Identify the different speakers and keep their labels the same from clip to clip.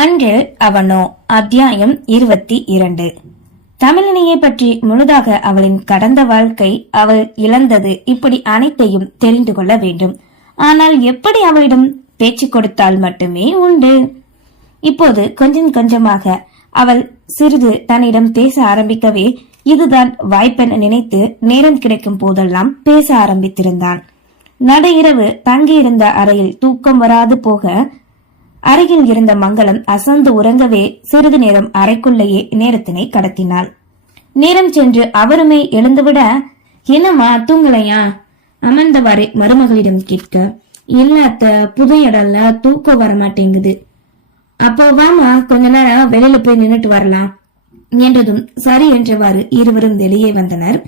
Speaker 1: அன்று அவனோ அத்தியாயம் இருபத்தி இரண்டு. தமிழினியை பற்றி முழுதாக அவளின் கடந்த வாழ்க்கை அவள் இழந்தது இப்படி அனைத்தையும் தெரிந்து கொள்ள வேண்டும். ஆனால் எப்படி அவளிடம் பேச்சு கொடுத்தால் மட்டுமே உண்டு? இப்போது கொஞ்சம் கொஞ்சமாக அவள் சிறிது தன்னிடம் பேச ஆரம்பிக்கவே இதுதான் வாய்ப்பென நினைத்து நேரம் கிடைக்கும் போதெல்லாம் பேச ஆரம்பித்திருந்தான். நடு இரவு தங்கியிருந்த அறையில் தூக்கம் வராது போக அருகில் இருந்த மங்களம் அசந்து உறங்கவே சிறிது நேரம் அறைக்குள்ளேயே நேரத்தினை கடத்தினாள். நேரம் சென்று அவருமே எழுந்துவிட என்னம்மா தூங்கலையா? அமர்ந்தவாறே மருமகளிடம் கேட்க இல்ல அத்த புது இடம்ல தூக்கம் வர மாட்டேங்குது அப்போ வாமா கொஞ்ச நேரம் வெளியில போய் நின்னுட்டு வரலாம். என்றதும் சரி என்றவாறு இருவரும் வெளியே வந்தனர்.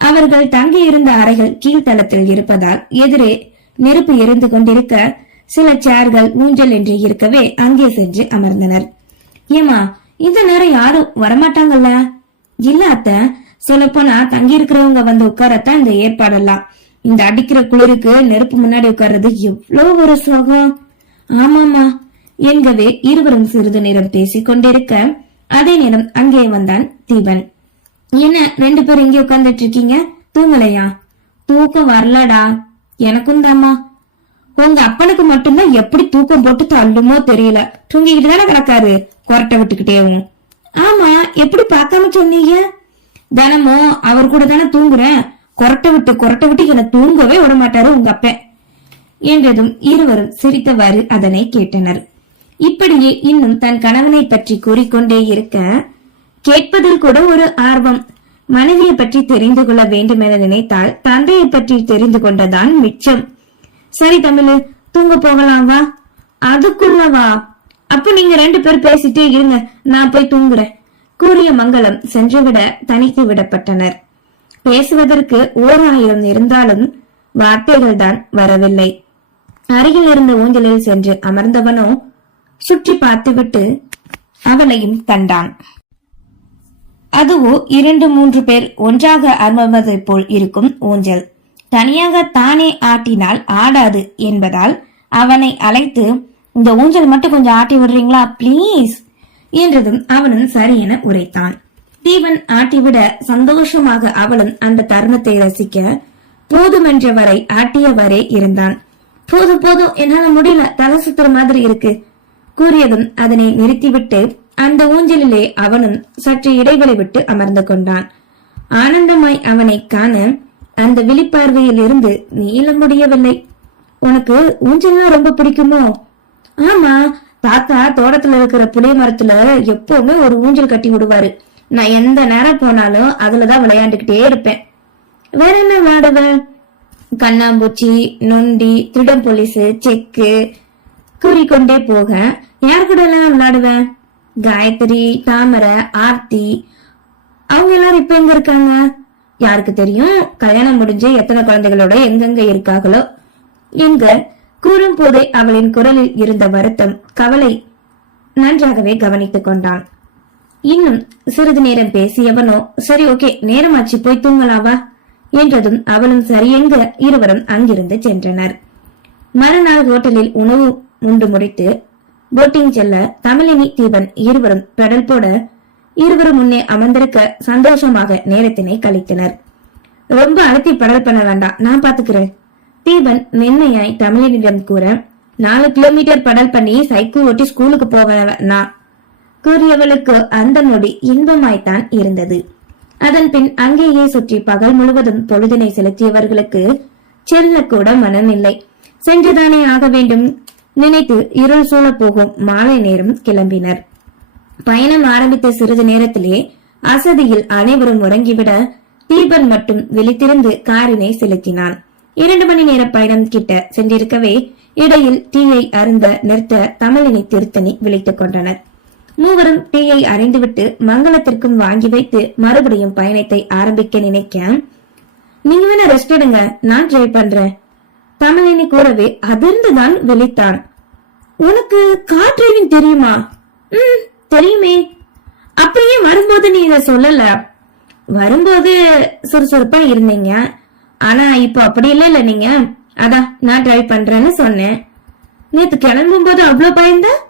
Speaker 1: அவர்கள் தங்கியிருந்த அறைகள் கீழ்த்தளத்தில் இருப்பதால் எதிரே நெருப்பு எரிந்து கொண்டிருக்க சில சேர்கள் ஊஞ்சல் என்று இருக்கவே அங்கே சென்று அமர்ந்தனர். ஏமா இந்த நேரம் யாரும் வரமாட்டாங்கல்ல? இல்ல அத்த சொல்லப்போனா தங்கி இருக்கிறவங்க வந்து உட்காரத்தான் இந்த ஏற்பாடெல்லாம். இந்த அடிக்கிற குளிருக்கு நெருப்பு முன்னாடி உட்கார்றது எவ்வளவு ஒரு சுகம். ஆமாமா என்கவே இருவரும் சிறிது நேரம் பேசிக் கொண்டிருக்க அதே நேரம் அங்கே வந்தான் தீபன். என்ன ரெண்டு பேரும் இங்கே உட்கார்ந்துட்டு இருக்கீங்க? தூங்கலையா? தூக்கம் வரலடா. எனக்கும் தாம்மா. உங்க அப்பனுக்கு மட்டும்தான் எப்படி தூக்கம் போட்டு தள்ளுமோ தெரியல. தூங்கிக்கிட்டு தானே கிடக்காரு? கொரட்டை விட்டுக்கிட்டேவும் ஆமா எப்படி பார்க்காம சொன்னீங்க? தினமும் அவர் கூட தானே தூங்குறேன். கொரட்டை விட்டு கொரட்டை விட்டு என்ன தூங்கவே விட மாட்டாரு உங்க அப்ப. என்றதும் இருவரும் சிரித்தவாறு அதனை கேட்டனர். இப்படியே இன்னும் தன் கணவனை பற்றி கூறிக்கொண்டே இருக்க கேட்பதில் கூட ஒரு ஆர்வம். மனைவியை பற்றி தெரிந்து கொள்ள வேண்டும் என நினைத்தால் தந்தையை பற்றி தெரிந்து கொண்டதான் மிச்சம். சரி தமிழ் தூங்க போகலாம் வா. அதுக்குள்ள வா அப்ப நீங்க ரெண்டு பேர் பேசிட்டே இருங்க நான் போய் தூங்குறேன். கூறிய மங்களம் சென்றுவிட தனித்து விடப்பட்டனர். பேசுவதற்கு ஓர் ஆயிரம் இருந்தாலும் வார்த்தைகள் தான் வரவில்லை. அருகில் இருந்த ஊஞ்சலில் சென்று அமர்ந்தவனோ சுற்றி பார்த்துவிட்டு அவளையும் கண்டான். அதுவோ இரண்டு மூன்று பேர் ஒன்றாக அமர்வதை போல் இருக்கும் ஊஞ்சல். தனியாக தானே ஆட்டினால் ஆடாது என்பதால் அவனை அழைத்து இந்த ஊஞ்சல் மட்டும் கொஞ்சம் ஆட்டி விடுறீங்களா ப்ளீஸ் என்றதும் அவனும் சரி என உரைத்தான். தீவன் ஆட்டிவிட சந்தோஷமாக அவளும் அந்த தருணத்தை ரசிக்க போதுமென்ற வரை ஆட்டியவரே இருந்தான். போதும் போதும் என்னால முடியல தலை சுத்துற மாதிரி இருக்கு. கூறியதும் அதனை நிறுத்திவிட்டு அந்த ஊஞ்சலிலே அவனும் சற்று இடைவெளி விட்டு அமர்ந்து கொண்டான். ஆனந்தமாய் அவனை காண அந்த விழிப்பார்வையில் இருந்து நீள முடியவில்லை. உனக்கு ஊஞ்சல்னா ரொம்ப பிடிக்குமோ? ஆமா தாத்தா தோட்டத்துல இருக்கிற புளிய மரத்துல எப்பவுமே ஒரு ஊஞ்சல் கட்டி விடுவாரு. நான் எந்த நேரம் போனாலும் அதுலதான் விளையாண்டுகிட்டே இருப்பேன். வேற என்ன விளையாடுவேன் கண்ணாம்பூச்சி நொண்டி திருடம் போலீஸ் செக்கு கூறிக்கொண்டே போக. யார் கூட எல்லாம் விளையாடுவேன் காயத்ரி தாமரை ஆர்த்தி. அவங்க எல்லாரும் இப்ப எங்க இருக்காங்க? யாருக்கு தெரியும்? கல்யாணம் முடிஞ்சு எத்தனை குழந்தைகளோட எங்கெங்க இருக்காங்களோ எங்க கூறும் போதே அவளின் குரலில் இருந்த வருத்தம் கவலை நன்றாகவே கவனித்துக் கொண்டான். இன்னும் சிறிது நேரம் பேசியவனோ சரி ஓகே நேரமாச்சு போய் தூங்கலாவா? என்றதும் அவளும் சரியெங்க இருவரும் அங்கிருந்து சென்றனர். மறுநாள் ஹோட்டலில் உணவு உண்டு முடித்து போட்டிங் செல்ல தமிழினி தீபன் இருவரும் பெடல் போட இருவரும் முன்னே அமர்ந்திருக்க சந்தோஷமாக நேரத்தினை கழித்தனர். ரொம்ப அழுத்தி படல் பண்ண வேண்டாம். நான் பாத்துக்கிறேன். தீபன் மென்மையாய் தமிழனிடம் கூற நாலு கிலோமீட்டர் படல் பண்ணி சைக்கிள் ஓட்டி ஸ்கூலுக்கு போவேன் கூறியவளுக்கு அந்த நொடி இன்பமாய்த்தான் இருந்தது. அதன் பின் அங்கேயே சுற்றி பகல் முழுவதும் பொழுதினை செலுத்தியவர்களுக்கு செல்லக்கூட மனமில்லை. சென்றுதானே ஆக வேண்டும்? நினைத்து இருள் சூழ போகும் மாலை நேரம் கிளம்பினர். பயணம் ஆரம்பித்த சிறிது நேரத்திலே அசதியில் அனைவரும் உறங்கிவிட தீபன் மட்டும் விழித்திருந்து காரினை செலுத்தினான். இரண்டு மணி நேர பயணம் கிட்ட சென்றிருக்கவே இடையில் டீயை அருந்த நிறுத்த தமிழினை திருத்தணி விழித்துக் கொண்டனர். மூவரும் டீயை அறிந்துவிட்டு மங்களத்திற்கும் வாங்கி வைத்து மறுபடியும் பயணத்தை ஆரம்பிக்க நினைக்க நீங்க வேணா ரெஸ்ட் எடுங்க நான் ட்ரை பண்றேன். தமிழினி கூறவே அதிர்ந்துதான் விழித்தான். உனக்கு கார் டிரைவிங் தெரியுமா? ம். தெரியுமே. அப்படியே வரும்போது நீ இத சொல்லல. வரும்போது சுறுசுறுப்பா இருந்தீங்க. ஆனா இப்போ அப்படி இல்ல நீங்க. அதான் நான் டிரைவ் பண்றேன்னு சொன்னேன். நேத்து கிளம்பும் போது அவ்வளவு பயந்த?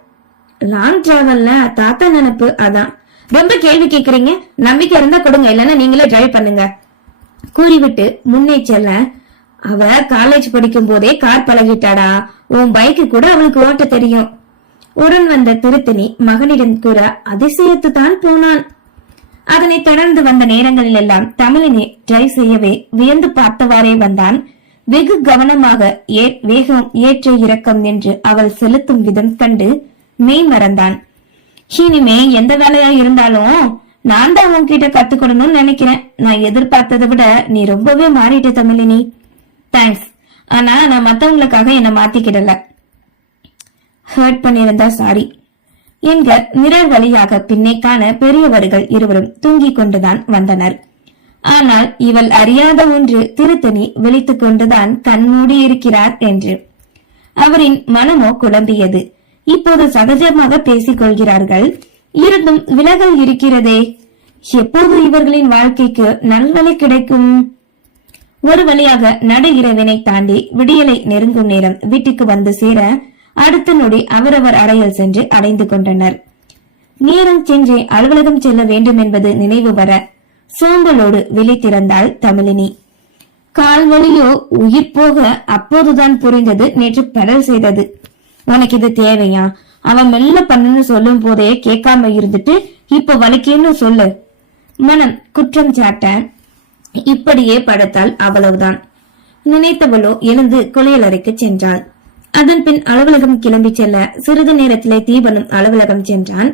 Speaker 1: லாங் டிராவல்ல தாத்தா நினைப்பு அதான். ரொம்ப கேள்வி கேக்குறீங்க. நம்பிக்கை இருந்தா கொடுங்க இல்லைன்னா நீங்களே டிரைவ் பண்ணுங்க. கூறிவிட்டு முன்னே செல்ல. அவ காலேஜ் படிக்கும் போதே கார் பழகிட்டாடா. உன் பைக்கு கூட அவளுக்கு ஓட்ட தெரியும். உடன் வந்த திருத்தணி மகனிடம் கூற அதிசயத்து தான் போனான். அதனை தொடர்ந்து வந்த நேரங்களில் எல்லாம் தமிழினை ட்ரை செய்யவே வியந்து பார்த்தவாறே வந்தான். வெகு கவனமாக ஏ வேகம் ஏற்ற இறக்கம் என்று அவள் செலுத்தும் விதம் கண்டு மெய் மறந்தான். இனிமே எந்த வேலையா இருந்தாலும் நான் தான் உன்கிட்ட கத்துக்கணும்னு நினைக்கிறேன். நான் எதிர்பார்த்ததை விட நீ ரொம்பவே மாறிட்ட தமிழினி. தேங்க்ஸ் ஆனா நான் மத்தவங்களுக்காக என்ன மாத்திக்கிடல. ஹர்ட் பண்ணியிருந்தா சாரி என்க நிரல் வழியாக பின்னே காண பெரியவர்கள் இருவரும் தூங்கிக் கொண்டுதான் வந்தனர். ஆனால் இவள் அறியாத ஒன்று திருத்தணி விழித்துக் கொண்டுதான் கண்மூடி இருக்கிறார் என்று. அவரின் மனமோ குழம்பியது. இப்போது சகஜமாக பேசிக் கொள்கிறார்கள். இருந்தும் விலகல் இருக்கிறதே. எப்போது இவர்களின் வாழ்க்கைக்கு நல்வழி கிடைக்கும்? ஒரு வழியாக நடு இரவினை தாண்டி விடியலை நெருங்கும் நேரம் வீட்டுக்கு வந்து சேர அடுத்த நொடி அவரவர் அறையில் சென்று அடைந்து கொண்டனர். நேரம் சென்றே அலுவலகம் செல்ல வேண்டும் என்பது நினைவு வர சோம்பலோடு விழித்திறந்தாள் தமிழினி. கால் வலியோ உயிர் போக அப்போதுதான் புரிந்தது நேற்று பெடல் செய்தது. உனக்கு இது தேவையா? அவன் மெல்ல பண்ணுன்னு சொல்லும் போதே கேட்காம இருந்துட்டு இப்ப வலிக்கேன்னு சொல்லு. மனம் குற்றம் சாட்ட இப்படியே படுத்தால் அவ்வளவுதான் நினைத்தவளோ எழுந்து குளியலறைக்கு சென்றாள். அதன் பின் அலுவலகம் கிளம்பி செல்ல சிறிது நேரத்திலே தீபனும் அலுவலகம் சென்றான்.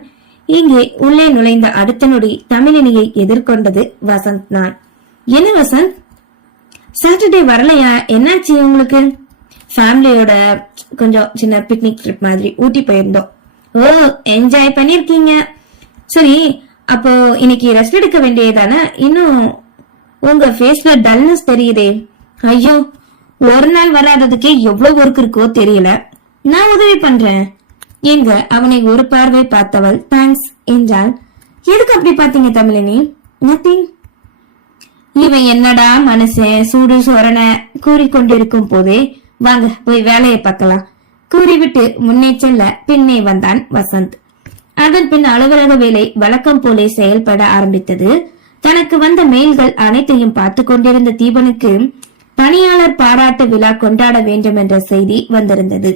Speaker 1: இங்கே உள்ளே நுழைந்த அடுத்த நொடி தமிழினியை எதிர்கொண்டது வசந்த் தான். என்ன வசந்த்? சாட்டர்டே வரலையா? என்னாச்சு உங்களுக்கு? ஃபேமிலியோட கொஞ்சம் சின்ன பிக்னிக் ட்ரிப் மாதிரி ஊட்டி போயிருந்தோம். ஓ என்ஜாய் பண்ணிருக்கீங்க. சரி அப்போ இன்னைக்கு ரெஸ்ட் எடுக்க வேண்டியதானே இன்னும் உங்க ஃபேஸ்ல டல்னஸ் தெரியுதே. ஐயோ ஒரு நாள் வராததுக்கே எவ்வளவு ஒர்க் இருக்கோ தெரியல. நான் உதவி பண்றேன். எங்க அவனை ஒரு பார்வை பார்த்தவள். தேங்க்ஸ் என்றால் எதுக்கு அப்படி பாத்தீங்க தமிழினி? நத்திங் இவன் என்னடா மனுஷன் சூடு சொரண கூறிக்கொண்டிருக்கும் போதே வாங்க போய் வேலையை பார்க்கலாம். கூறிவிட்டு முன்னே செல்ல பின்னே வந்தான் வசந்த். அதன் பின் அலுவலக வேலை வழக்கம் போலே செயல்பட ஆரம்பித்தது. தனக்கு வந்த மெயில்கள் அனைத்தையும் பார்த்து கொண்டிருந்த தீபனுக்கு பணியாளர் பாராட்டு விழா கொண்டாட வேண்டும் என்ற செய்தி வந்திருந்தது.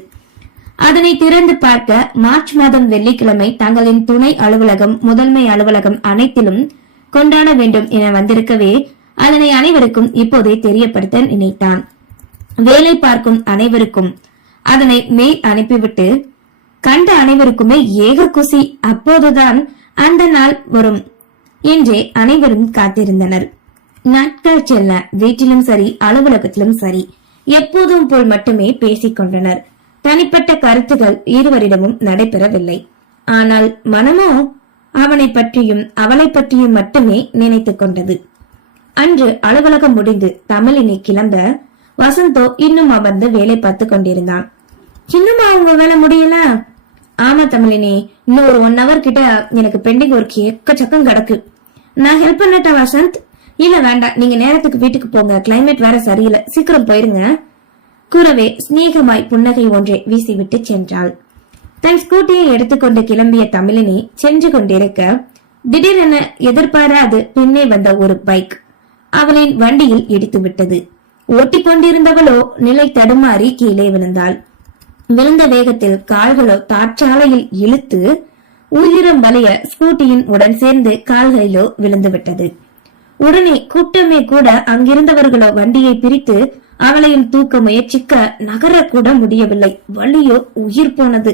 Speaker 1: அதனை திறந்து பார்க்க மார்ச் மாதம் வெள்ளிக்கிழமை தங்களின் துணை அலுவலகம் முதன்மை அலுவலகம் அனைத்திலும் கொண்டாட வேண்டும் என வந்திருக்கவே அதனை அனைவருக்கும் இப்போதே தெரியப்படுத்த நினைத்தான். வேலை பார்க்கும் அனைவருக்கும் அதனை மெயில் அனுப்பிவிட்டு கண்ட அனைவருக்குமே ஏக குசி அப்போதுதான் அந்த நாள் வரும் என்றே அனைவரும் காத்திருந்தனர். நாட்கள் செல்ல வீட்டிலும் சரி அலுவலகத்திலும் சரி எப்போதும் போல் மட்டுமே பேசிக் கொண்டனர். தனிப்பட்ட கருத்துகள் இருவரிடமும் நடைபெறவில்லை. ஆனால் மனமோ அவனை பற்றியும் அவளை பற்றியும் மட்டுமே நினைத்துக் கொண்டது. அன்று அலுவலகம் முடிந்து தமிழினி கிளம்ப வசந்தோ இன்னும் அமர்ந்து வேலை பார்த்து கொண்டிருந்தான். இன்னுமா அவங்க வேலை முடியல? ஆமா தமிழினி இன்னும் ஒரு ஒன் ஹவர் கிட்ட எனக்கு பெண்டிங் ஒர்க் எக்கச்சக்கம் கிடக்கு. நான் ஹெல்ப் பண்ணட்டா வசந்த்? இல்ல வேண்டாம். நீங்க நேரத்துக்கு வீட்டுக்கு போங்க. கிளைமேட் வேற சரியில்லை. சீக்கிரம் போயிருங்க. கூறவே சிநேகமாய் புன்னகை ஒன்றை வீசிவிட்டு சென்றாள். தன் ஸ்கூட்டியை எடுத்துக்கொண்டு கிளம்பிய தமிழினி சென்று கொண்டிருக்க திடீரென எதிர்பாராது பின்னே வந்த ஒரு பைக் அவளின் வண்டியில் இடித்து விட்டது. ஓட்டிக் கொண்டிருந்தவளோ நிலை தடுமாறி கீழே விழுந்தாள். விழுந்த வேகத்தில் கால்களோ தாற்சாலையில் இழுத்து உயிரம் வலைய ஸ்கூட்டியின் உடன் சேர்ந்து கால்களிலோ விழுந்து விட்டது. உடனே கூட்டமே கூட அங்கிருந்தவர்களோ வண்டியை பிரித்து அவளையும் தூக்க முயற்சிக்க நகரக்கூட முடியவில்லை. வலியோ உயிர் போனது.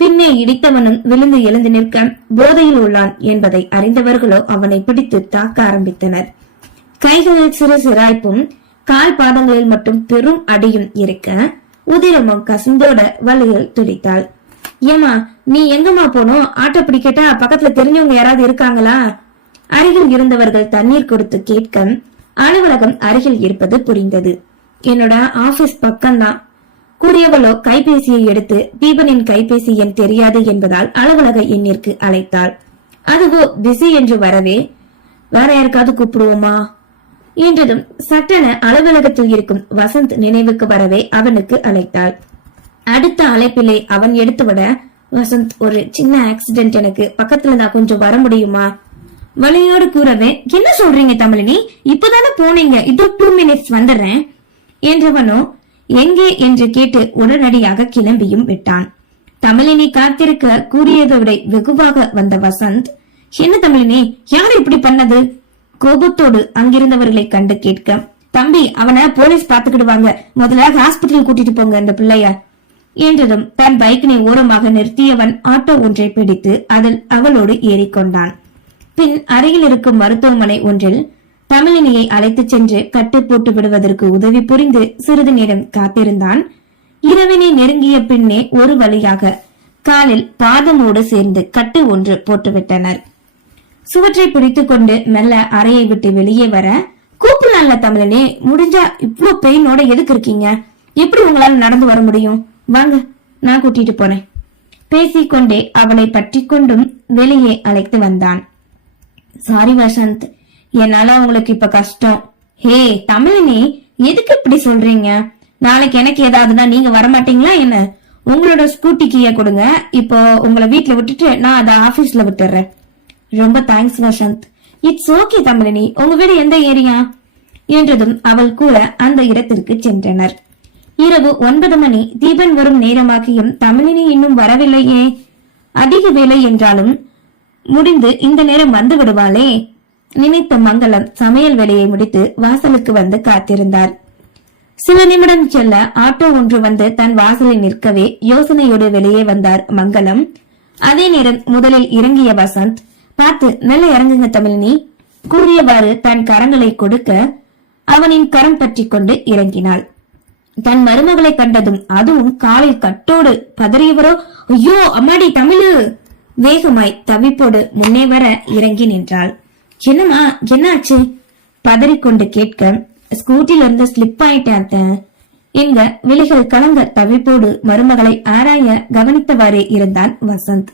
Speaker 1: பின்னே இடித்தவனும் விழுந்து எழுந்து நிற்க போதையில் உள்ளான் என்பதை அறிந்தவர்களோ அவனை பிடித்து தாக்க ஆரம்பித்தனர். கைகளில் சிறு சிராய்ப்பும் கால் பாதங்களில் மட்டும் பெரும் அடியும் இருக்க உதிரமும் கசிந்தோட வழியில் துடித்தாள். ஏமா நீ எங்கம்மா போனோம்? ஆட்டோ பிடிக்கட்டா? பக்கத்துல தெரிஞ்சவங்க யாராவது இருக்காங்களா? அருகில் இருந்தவர்கள் தண்ணீர் கொடுத்து கேட்க அலுவலகம் அருகில் இருப்பது புரிந்தது. என்னோட ஆபீஸ் பக்கம்தான். கூறியவளோ கைபேசியை எடுத்து தீபனின் கைபேசி எண் தெரியாது என்பதால் அலுவலக எண்ணிற்கு அழைத்தாள். அதுவோ பிஸி என்று வரவே வேற யாருக்காவது கூப்பிடுவோமா? என்றதும் சட்டென அலுவலகத்தில் இருக்கும் வசந்த் நினைவுக்கு வரவே அவனுக்கு அழைத்தாள். அடுத்த அழைப்பிலே அவன் எடுத்துவிட வசந்த் ஒரு சின்ன ஆக்சிடென்ட் எனக்கு. பக்கத்துல தான் கொஞ்சம் வர முடியுமா? வழியோடு கூறவே என்ன சொல்றீங்க தமிழினி? இப்பதானே போனீங்க. இதோ டூ மினிட்ஸ் வந்துடுறேன். என்றவனோ எங்கே? என்று கேட்டு உடனடியாக கிளம்பியும் விட்டான். தமிழினி காத்திருக்க கூறியதை வெகுவாக வந்த வசந்த் என்ன தமிழினி? யார் இப்படி பண்ணது? கோபத்தோடு அங்கிருந்தவர்களை கண்டு கேட்க தம்பி அவனை போலீஸ் பாத்துக்கிடுவாங்க முதல்ல ஹாஸ்பிட்டல் கூட்டிட்டு போங்க இந்த பிள்ளைய. என்றதும் தன் பைக்கினை ஓரமாக நிறுத்தியவன் ஆட்டோ ஒன்றை பிடித்து அதில் அவளோடு ஏறிக்கொண்டான். பின் அருகில் இருக்கும் மருத்துவமனை ஒன்றில் தமிழினியை அழைத்துச் சென்று கட்டு போட்டு விடுவதற்கு உதவி புரிந்து சிறிது நேரம் காத்திருந்தான். இரவினை நெருங்கிய பின்னே ஒரு வழியாக காலில் பாதமோடு சேர்ந்து கட்டு ஒன்று போட்டுவிட்டனர். சுவற்றை பிடித்துக் கொண்டு மெல்ல அறையை விட்டு வெளியே வர கூப்பிடலாம்ல தமிழனே முடிஞ்சா இவ்ளோ பெயினோட எதுக்கு இருக்கீங்க? எப்படி உங்களால நடந்து வர முடியும்? வாங்க நான் கூட்டிட்டு போறேன். பேசிக்கொண்டே அவளை பற்றி கொண்டும் வெளியே அழைத்து வந்தான். சாரி வசந்த் என்னால உங்களுக்கு இப்ப கஷ்டம். ஹே தமிழினி எதுக்கு இப்படி சொல்றீங்க? நாளைக்கு எனக்கு ஏதாவதுனா நீங்க வரமாட்டீங்களா என்ன? உங்களோட ஸ்கூட்டி கீய கொடுங்க. இப்போ உங்களை வீட்டுல விட்டுட்டு நான் அதை ஆபீஸ்ல விட்டுறேன். ரொம்ப thanks Vasanth it's okay Thamizhini. உங்க வீடு எந்த ஏரியா? என்றதும் அவள் கூற அந்த இடத்திற்கு சென்றனர். இரவு ஒன்பது மணி. தீபன் வரும் நேரமாகியும் தமிழினி இன்னும் வரவில்லையே. அதிக வேலை என்றாலும் முடிந்து இந்த நேரம் வந்து விடுவாளே. நினைத்த மங்களம் சமையல் வேலையை முடித்து வாசலுக்கு வந்து காத்திருந்தார். சில நிமிடம் செல்ல ஆட்டோ ஒன்று வந்து தன் வாசலில் நிற்கவே யோசனையோடு வெளியே வந்தார் மங்களம். அதே நேரம் முதலில் இறங்கிய வசந்த் பார்த்து நல்ல இறங்குங்க தமிழினி கூறியவாறு தன் கரங்களை கொடுக்க அவனின் கரம் பற்றி கொண்டு இறங்கினாள். தன் மருமகளை கண்டதும் அதுவும் காலில் கட்டோடு பதறியவரோ? ஐயோ அம்மாடி தமிழு! வேகமாய் தவிப்போடு முன்னே வர இறங்கி நின்றாள். என்னம்மா என்னாச்சு? பதறிக்கொண்டு கேட்க ஸ்கூட்டில இருந்து ஸ்லிப் ஆயிட்டேன் அத்த. எங்க விழிகள் கலங்க தவிப்போடு மருமகளை ஆராய கவனித்தவாறே இருந்தான் வசந்த்.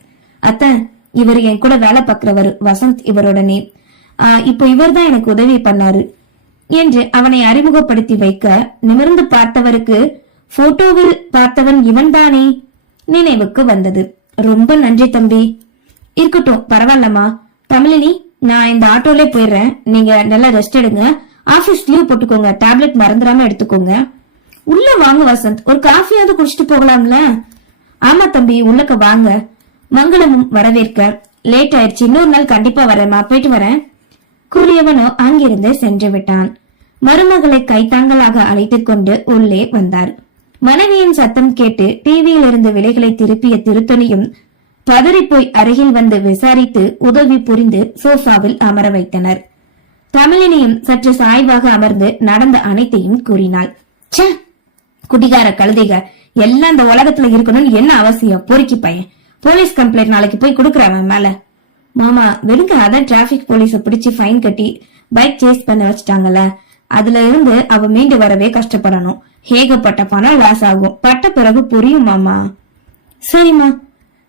Speaker 1: அத்த இவர் என் கூட வேலை பார்க்கிறவர் வசந்த் இவரோட நேம் ஆஹ் இப்போ இவர்தான் எனக்கு உதவி பண்ணாரு என்று அவனை அறிமுகப்படுத்தி வைக்க நிமிர்ந்து பார்த்தவருக்கு போட்டோவில் பார்த்தவன் இவன்தானே? நினைவுக்கு வந்தது. ரொம்ப நன்றி தம்பி. இருக்கட்டும் பரவாயில்லம்மா. தமிழினி நான் இந்த ஆட்டோலே போயிடுறேன். நீங்க நல்லா ரெஸ்ட் எடுங்க. ஆபீஸ் லீவ் போட்டுக்கோங்க. டேப்லெட் மறந்துடாம எடுத்துக்கோங்க. உள்ள வாங்க வசந்த். ஒரு காஃபியாவது குடிச்சிட்டு போகலாம்ல? ஆமா தம்பி உள்ளக்க வாங்க. மங்களமும் வரவேற்க. லேட் ஆயிடுச்சு. இன்னொரு நாள் கண்டிப்பா வரேம்மா. போயிட்டு வரேன். கூறியவனோ அங்கிருந்து சென்று விட்டான். மருமகளை கைத்தாங்கலாக அழைத்துக் கொண்டு உள்ளே வந்தார். மனைவியின் சத்தம் கேட்டு டிவியில் இருந்து விலைகளை திருப்பிய திருத்தணியும் பதறிப்போய் அருகில் வந்து விசாரித்து உதவி புரிந்து சோஃபாவில் அமர வைத்தனர். தமிழினியும் சற்று சாய்வாக அமர்ந்து நடந்த அனைத்தையும் கூறினாள். ச்சே! குடிகார கழுதைக எல்லாம் இந்த உலகத்துல இருக்கணும்னு என்ன அவசியம்? பொறுக்கி பையன். போலீஸ் கம்ப்ளைண்ட் நாளைக்கு போய் கொடுக்கறவன் மேல. மாமா வெறுங்க அதான் டிராபிக் போலீஸ பிடிச்சு ஃபைன் கட்டி பைக் சேஸ் பண்ண வச்சுட்டாங்கல்ல. அதுல இருந்து அவ மீண்டு வரவே கஷ்டப்படணும். ஏகப்பட்ட பணம் லாஸ் ஆகும். பட்ட பிறகு புரியுமாமா சரிம்மா.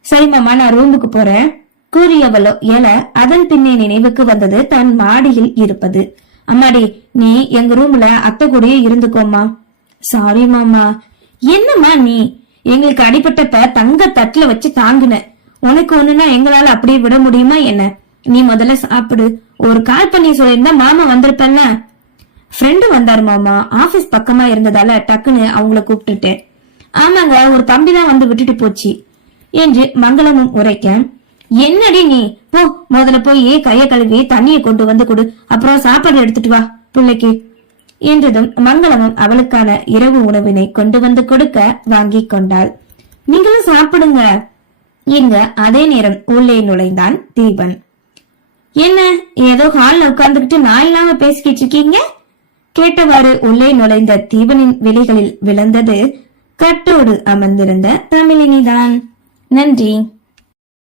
Speaker 1: சரிம்மாமா நான் ரூமுக்கு போறேன். கூறியவளோ எல அதன் பின்னே நினைவுக்கு வந்தது தன் மாடியில் இருப்பது. அம்மாடி நீ எங்க ரூம்ல அத்தை கூடயே இருந்துக்கோமா சாரி மாமா. என்னம்மா நீ? எங்களுக்கு அடிபட்டப்ப தங்க தட்டுல வச்சு தாங்கின. உனக்கு ஒண்ணுனா எங்களால அப்படியே விட முடியுமா என்ன? நீ முதல்ல சாப்பிடு. ஒரு கால் பண்ணி சொல்லியிருந்தா மாமா வந்திருப்பல்ல ஃப்ரெண்டு வந்தாரு மாமா. ஆபீஸ் பக்கமா இருந்ததால டக்குன்னு அவங்கள கூப்பிட்டுட்டேன். ஆமாங்க ஒரு தம்பி தான் வந்து விட்டுட்டு போச்சு. என்று மங்களமும் உரைக்க என்னடி நீ? போ முதல்ல போய் கைய கழுவி தண்ணியை கொண்டு வந்து கொடு. அப்புறம் சாப்பாடு எடுத்துட்டு வா பிள்ளைக்கு. என்றதும் மங்களமும் அவளுக்கான இரவு உணவினை கொண்டு வந்து கொடுக்க வாங்கி கொண்டாள். நீங்களும் சாப்பிடுங்க. எங்க அதே நேரம் உள்ளே நுழைந்தான் தீபன். என்ன ஏதோ ஹால்ல உட்கார்ந்துகிட்டு நான் இல்லாம பேசிக்கிட்டு இருக்கீங்க? கேட்டவாறு உள்ளே நுழைந்த தீபனின் விழிகளில் விழுந்தது கட்டோடு அமர்ந்திருந்த தமிழினிதான். நன்றி.